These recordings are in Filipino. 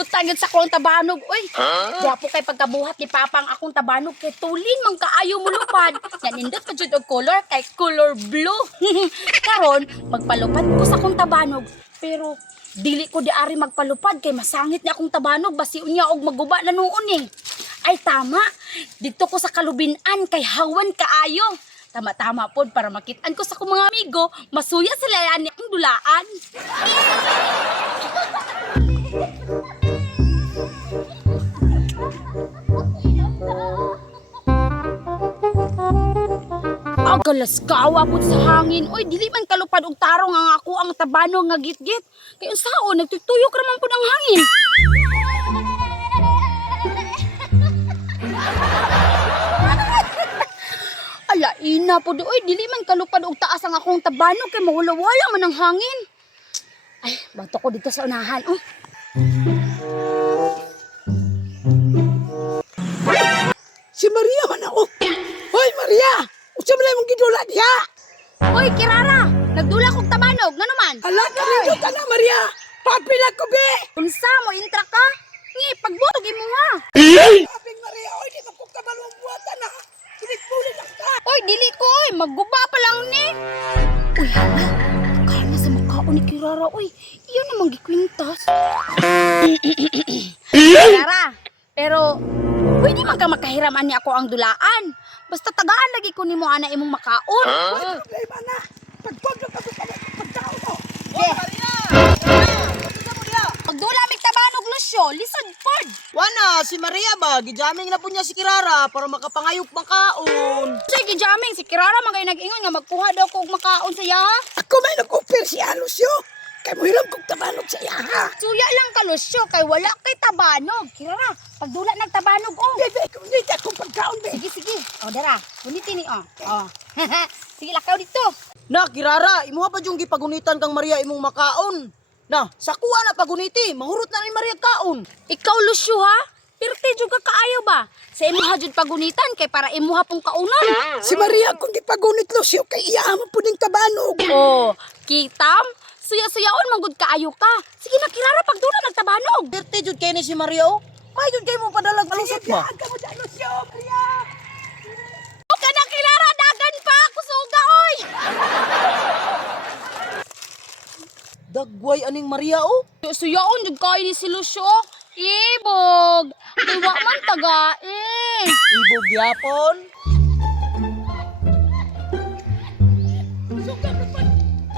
Butang yun sa akong tabanog. Uy, gwapo kay pagkabuhat ni Papa ang akong tabanog. Kay tulin, mang kaayo mo lupad. Nanindot pa dyan og color, kay color blue. Karon, magpalupad ko sa akong tabanog. Pero, dili ko diari magpalupad kay masangit niya akong tabanog. Basi unya og maguba na noon eh. Ay tama, dito ko sa kalubinan kay hawan kaayo. Tama-tama po para makitaan ko sa akong mga amigo, masuya sila yan ang dulaan. Agalas kawa po sa hangin. Oy, dili man kalupad og tarong ang ako ang tabano nga gitgit. Kay unsaon nagtutuyok ra man pud ang hangin. Alaina po oy, dili man kalupad og taas ang akong tabano kay mawala-wala man ang hangin. Ay, bato ko dito sa unahan. Oh. Si Maria man ako. Hoy Maria, usa man mong gidula diha. Oy, Kirara, nagdula kog tabanog, ngano man? Ala ka rin ka na Maria. Papila ko be. Unsa mo intra ka? Ngi, pagbutog imo ha. Aping Maria, oy di ko kabalong buhatan na. Pulit-pulit lang ka. Oy, dili ko oy, magguba pa lang ni. Uy, hala. Kana sa mukhaon ni Kirara, oy. Iyon namang gikwintas. Kirara, pero pwede man ka makahiraman ni ako ang dulaan. Basta tagaan lagi ko nimo ana imong makaon. Wala problema na. Pagpagod ka sa pagkaon mo. Oh, Maria! Magdula mig tabanog Lucio, lisod pod. Wana, si Maria ba? Gijaming na po niya si Kirara para makapangayok makaon. Sige, jamming si Kirara man kay nag-ingon nga magkuha daw ko og makaon sa iya. Ako may nag-offer si Alusyo. Kay mo hiram kong tabanog sa iya ha. Suya lang ka Lucio kay wala kay tabanog. Kirara, pagdula nagtabanog oh. Bebe, kunit akong pagkaon be. Sige. O, dara. Gunitin ni, o. O. Sige, lakaw dito. Na, Kirara, imuha pa yung gipagunitan kang Maria imong makaon. Na, sakuha na paguniti, mahurot na ni Maria kaon. Ikaw, Lucio, ha? Pirte juga kaayo ba? Sa imuha jud pagunitan, kay para imuha pong kaunan. Si Maria kung gipagunit Lusyo kay iya mo puding tabanog. O, kitam? Suya-suyaon, manggod kaayo ka. Sige na, Kirara, pagdula nagtabanog. Birte jud kay ni si Maria, oh. May jud kay mo padalag malusot ba? Aga mo dyan Lusyo, Maria. O ka na, Kirara, dagan pa. Kusuga, oy. Dagway aning Maria, oh. Suyaon, jud kayo ni si Lucio. Ibog. Ay, wa man taga, eh. Ibog yapon. Suga mo pa.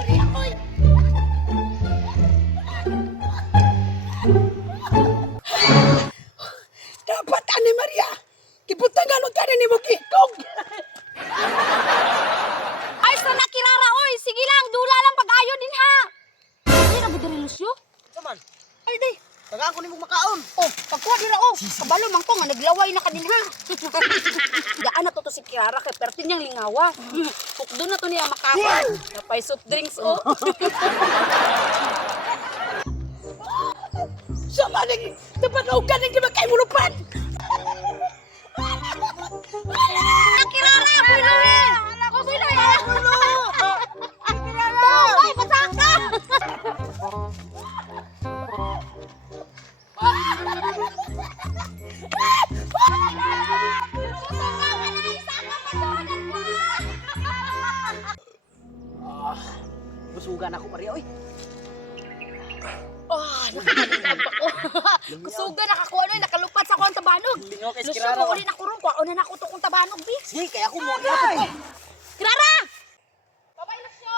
Maria, oy. Dapat ani Maria. Kibutangan og tanan nimo kikog. Ay, sana Kirara, oy. Sige lang, dula lang pag-ayo din, ha. Ay, nabudari, Lucio. Saman, Ay, day. tagaan ko nimong makaon. Oh, pagkuha dira, oh. Kabalo man ko nga, naglaway na ka din, ha. Daan na to si Kirara, kay pertin niyang lingawa. Pukdo na to niya makaon. Napay soft drinks, oh. Sa maning tapanaw ka nang gibakay mo lupan. Ah, Kirara, buloy! Oh, buloy, ah. Kirara! Ay, pasaka! Busugan ako, Maria, oy. Oh, nakakalitab ako. Kusuga nakakuha na, nakalupad sa akong tabanog. Lingaw kay si Lucio, Kirara, mauli na kurong. Kuha na ako itong tabanog, bi. Sige, kaya ako mo na. Kirara! Babay, Lucio!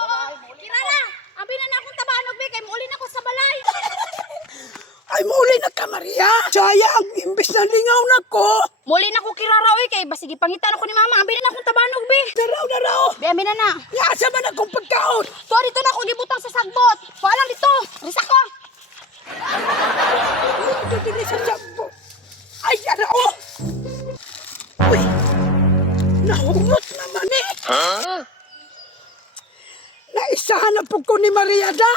Kirara! Abi na akong tabanog, bi. Kay mauli na ako sa balay. Ay muli na ka Maria. Sayang, imbes na lingaw na ko. Muli na ko Kirara, oy. Kay basigi pangitan ako ni mama. Abi na akong tabanog, bi. Daraw. Bi, abi na. Yasa man akong pagkaon. So, dito na ako gibutang sa sagbot. Paalam dito. Risa ko. Ito din sa sambo. Ay, ano? Uy, nahurot naman eh. Naisahan na po ko ni Maria da.